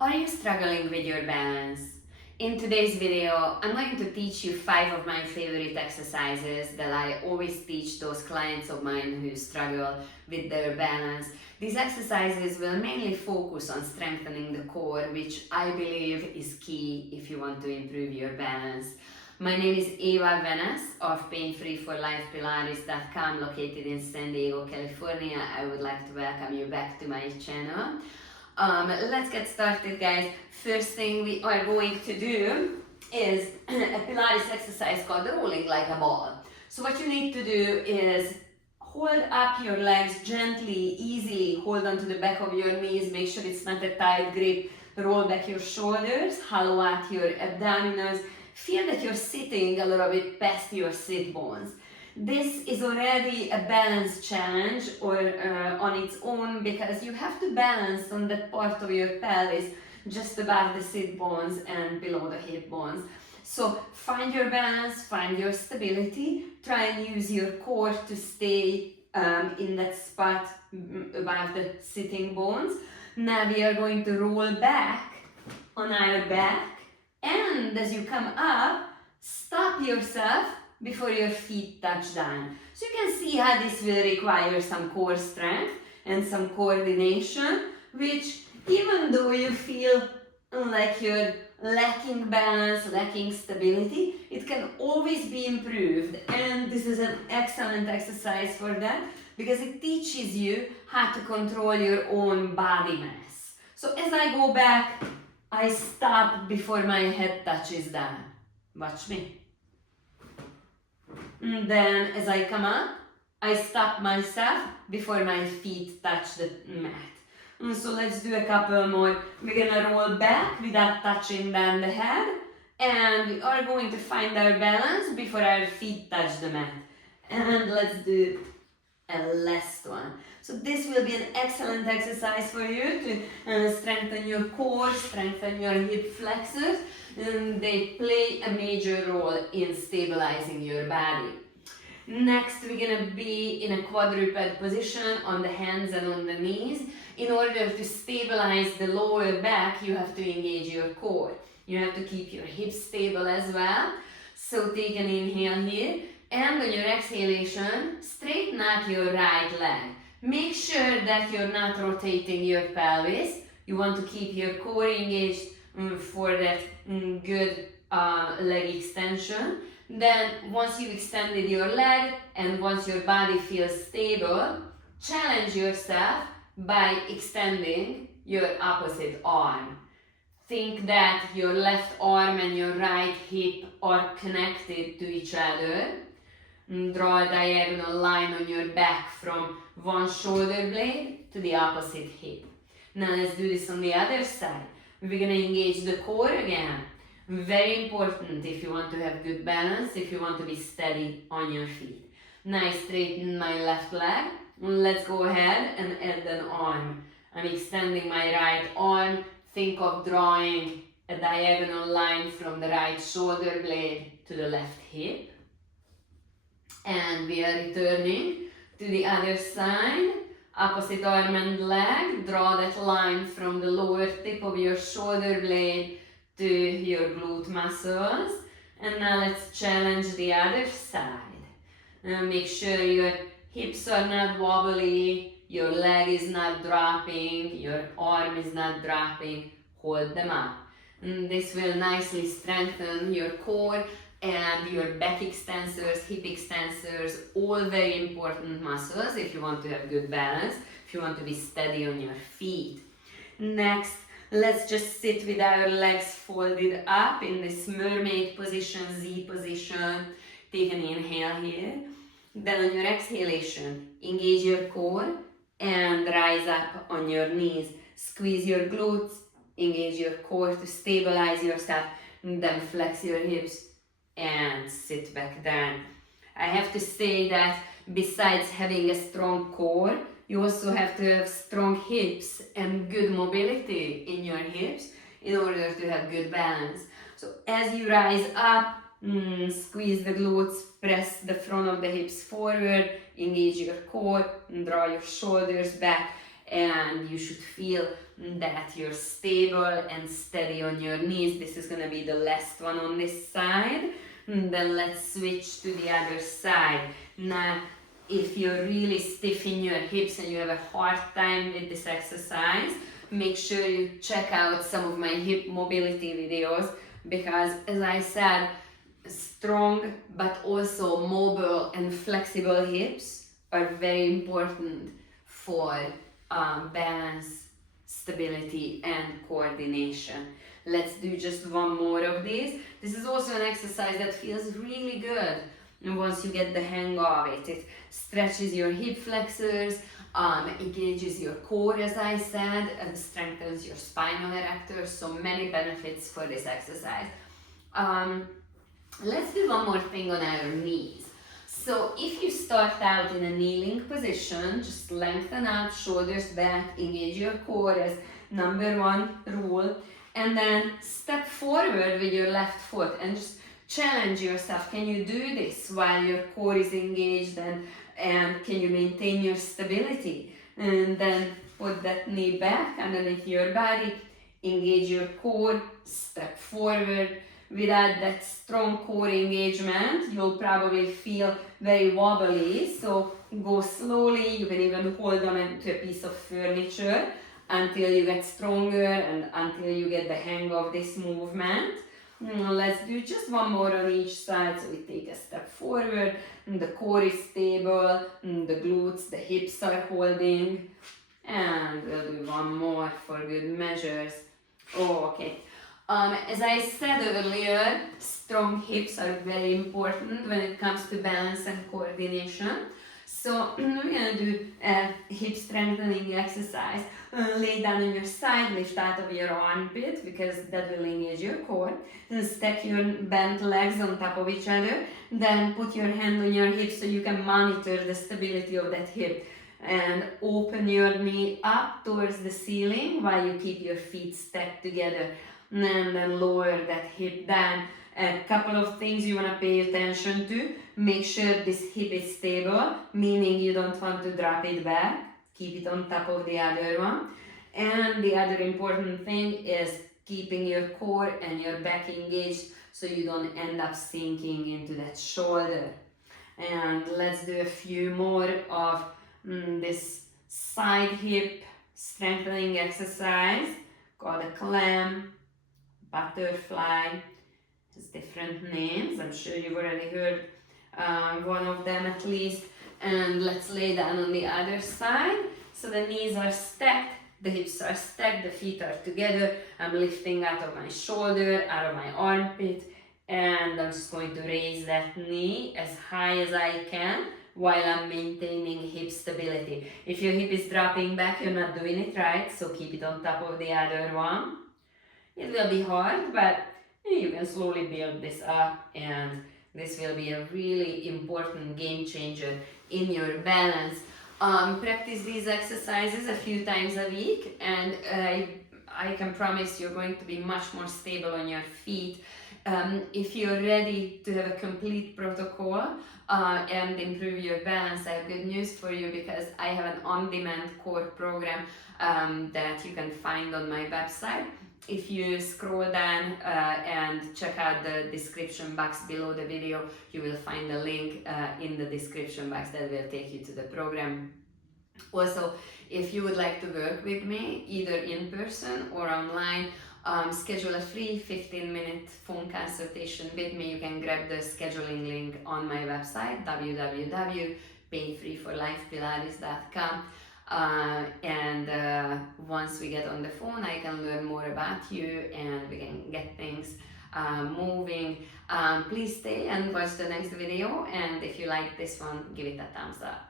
Are you struggling with your balance? In today's video, I'm going to teach you 5 of my favorite exercises that I always teach those clients of mine who struggle with their balance. These exercises will mainly focus on strengthening the core, which I believe is key if you want to improve your balance. My name is Eva Wennes of PainFree For Life Pilates.com, located in San Diego, California. I would like to welcome you back to my channel. Let's get started, guys. First thing we are going to do is a Pilates exercise called rolling like a ball. So what you need to do is hold up your legs gently, easily, hold onto the back of your knees, make sure it's not a tight grip, roll back your shoulders, hollow out your abdominals, feel that you're sitting a little bit past your sit bones. This is already a balance challenge on its own, because you have to balance on that part of your pelvis just above the sit bones and below the hip bones. So find your balance, find your stability, try and use your core to stay in that spot above the sitting bones. Now we are going to roll back on our back, and as you come up, stop yourself before your feet touch down. So you can see how this will require some core strength and some coordination, which even though you feel like you're lacking balance, lacking stability, it can always be improved. And this is an excellent exercise for that, because it teaches you how to control your own body mass. So as I go back, I stop before my head touches down. Watch me. And then as I come up, I stop myself before my feet touch the mat. And so let's do a couple more. We're gonna roll back without touching down the head, and we are going to find our balance before our feet touch the mat. And let's do a last one. So this will be an excellent exercise for you to strengthen your core, strengthen your hip flexors, and they play a major role in stabilizing your body. Next, we're gonna be in a quadruped position on the hands and on the knees. In order to stabilize the lower back, you have to engage your core. You have to keep your hips stable as well. So take an inhale here, and on your exhalation, straighten out your right leg. Make sure that you're not rotating your pelvis. You want to keep your core engaged for that good leg extension. Then once you've extended your leg and once your body feels stable, challenge yourself by extending your opposite arm. Think that your left arm and your right hip are connected to each other. Draw a diagonal line on your back from one shoulder blade to the opposite hip. Now let's do this on the other side. We're going to engage the core again. Very important if you want to have good balance, if you want to be steady on your feet. Now I straighten my left leg. Let's go ahead and add an arm. I'm extending my right arm. Think of drawing a diagonal line from the right shoulder blade to the left hip. And we are returning to the other side. Opposite arm and leg. Draw that line from the lower tip of your shoulder blade to your glute muscles. And now let's challenge the other side. Make sure your hips are not wobbly, your leg is not dropping, your arm is not dropping. Hold them up. And this will nicely strengthen your core and your back extensors, hip extensors, all very important muscles if you want to have good balance, if you want to be steady on your feet. Next, let's just sit with our legs folded up in this mermaid position, Z position. Take an inhale here. Then on your exhalation, engage your core and rise up on your knees. Squeeze your glutes, engage your core to stabilize yourself, and then flex your hips and sit back down. I have to say that besides having a strong core, you also have to have strong hips and good mobility in your hips in order to have good balance. So as you rise up, squeeze the glutes, press the front of the hips forward, engage your core, and draw your shoulders back, and you should feel that you're stable and steady on your knees. This is going to be the last one on this side. And then let's switch to the other side. Now, if you're really stiff in your hips and you have a hard time with this exercise, make sure you check out some of my hip mobility videos, because as I said, strong but also mobile and flexible hips are very important for balance, stability and coordination. Let's do just one more of these. This is also an exercise that feels really good. And once you get the hang of it, it stretches your hip flexors, engages your core, as I said, and strengthens your spinal erectors. So many benefits for this exercise. Let's do one more thing on our knees. So if you start out in a kneeling position, just lengthen up, shoulders back, engage your core as number one rule, and then step forward with your left foot and just challenge yourself. Can you do this while your core is engaged, and can you maintain your stability? And then put that knee back underneath your body, engage your core, step forward. Without that strong core engagement, you'll probably feel very wobbly, so go slowly. You can even hold on to a piece of furniture until you get stronger and until you get the hang of this movement. Let's do just one more on each side. So we take a step forward, and the core is stable, and the glutes, the hips are holding, and we'll do one more for good measures. Okay. As I said earlier, strong hips are very important when it comes to balance and coordination. So we're going to do a hip strengthening exercise. Lay down on your side, lift out of your armpit because that will engage your core. Then stack your bent legs on top of each other. Then put your hand on your hip so you can monitor the stability of that hip. And open your knee up towards the ceiling while you keep your feet stacked together. And then lower that hip down. A couple of things you want to pay attention to. Make sure this hip is stable, meaning you don't want to drop it back. Keep it on top of the other one. And the other important thing is keeping your core and your back engaged so you don't end up sinking into that shoulder. And let's do a few more of this side hip strengthening exercise called a clam, butterfly. Has different names. I'm sure you've already heard one of them at least. And let's lay down on the other side. So the knees are stacked, the hips are stacked, the feet are together. I'm lifting out of my shoulder, out of my armpit, and I'm just going to raise that knee as high as I can while I'm maintaining hip stability. If your hip is dropping back, you're not doing it right, so keep it on top of the other one. It will be hard, but you can slowly build this up, and this will be a really important game changer in your balance. Practice these exercises a few times a week, and I can promise you're going to be much more stable on your feet. If you're ready to have a complete protocol and improve your balance, I have good news for you, because I have an on-demand core program that you can find on my website. If you scroll down and check out the description box below the video, you will find a link in the description box that will take you to the program. Also, if you would like to work with me, either in person or online, schedule a free 15-minute phone consultation with me. You can grab the scheduling link on my website, www.PainFreeForLifePilates.com. Once we get on the phone, I can learn more about you and we can get things moving. Please stay and watch the next video, and if you like this one, give it a thumbs up.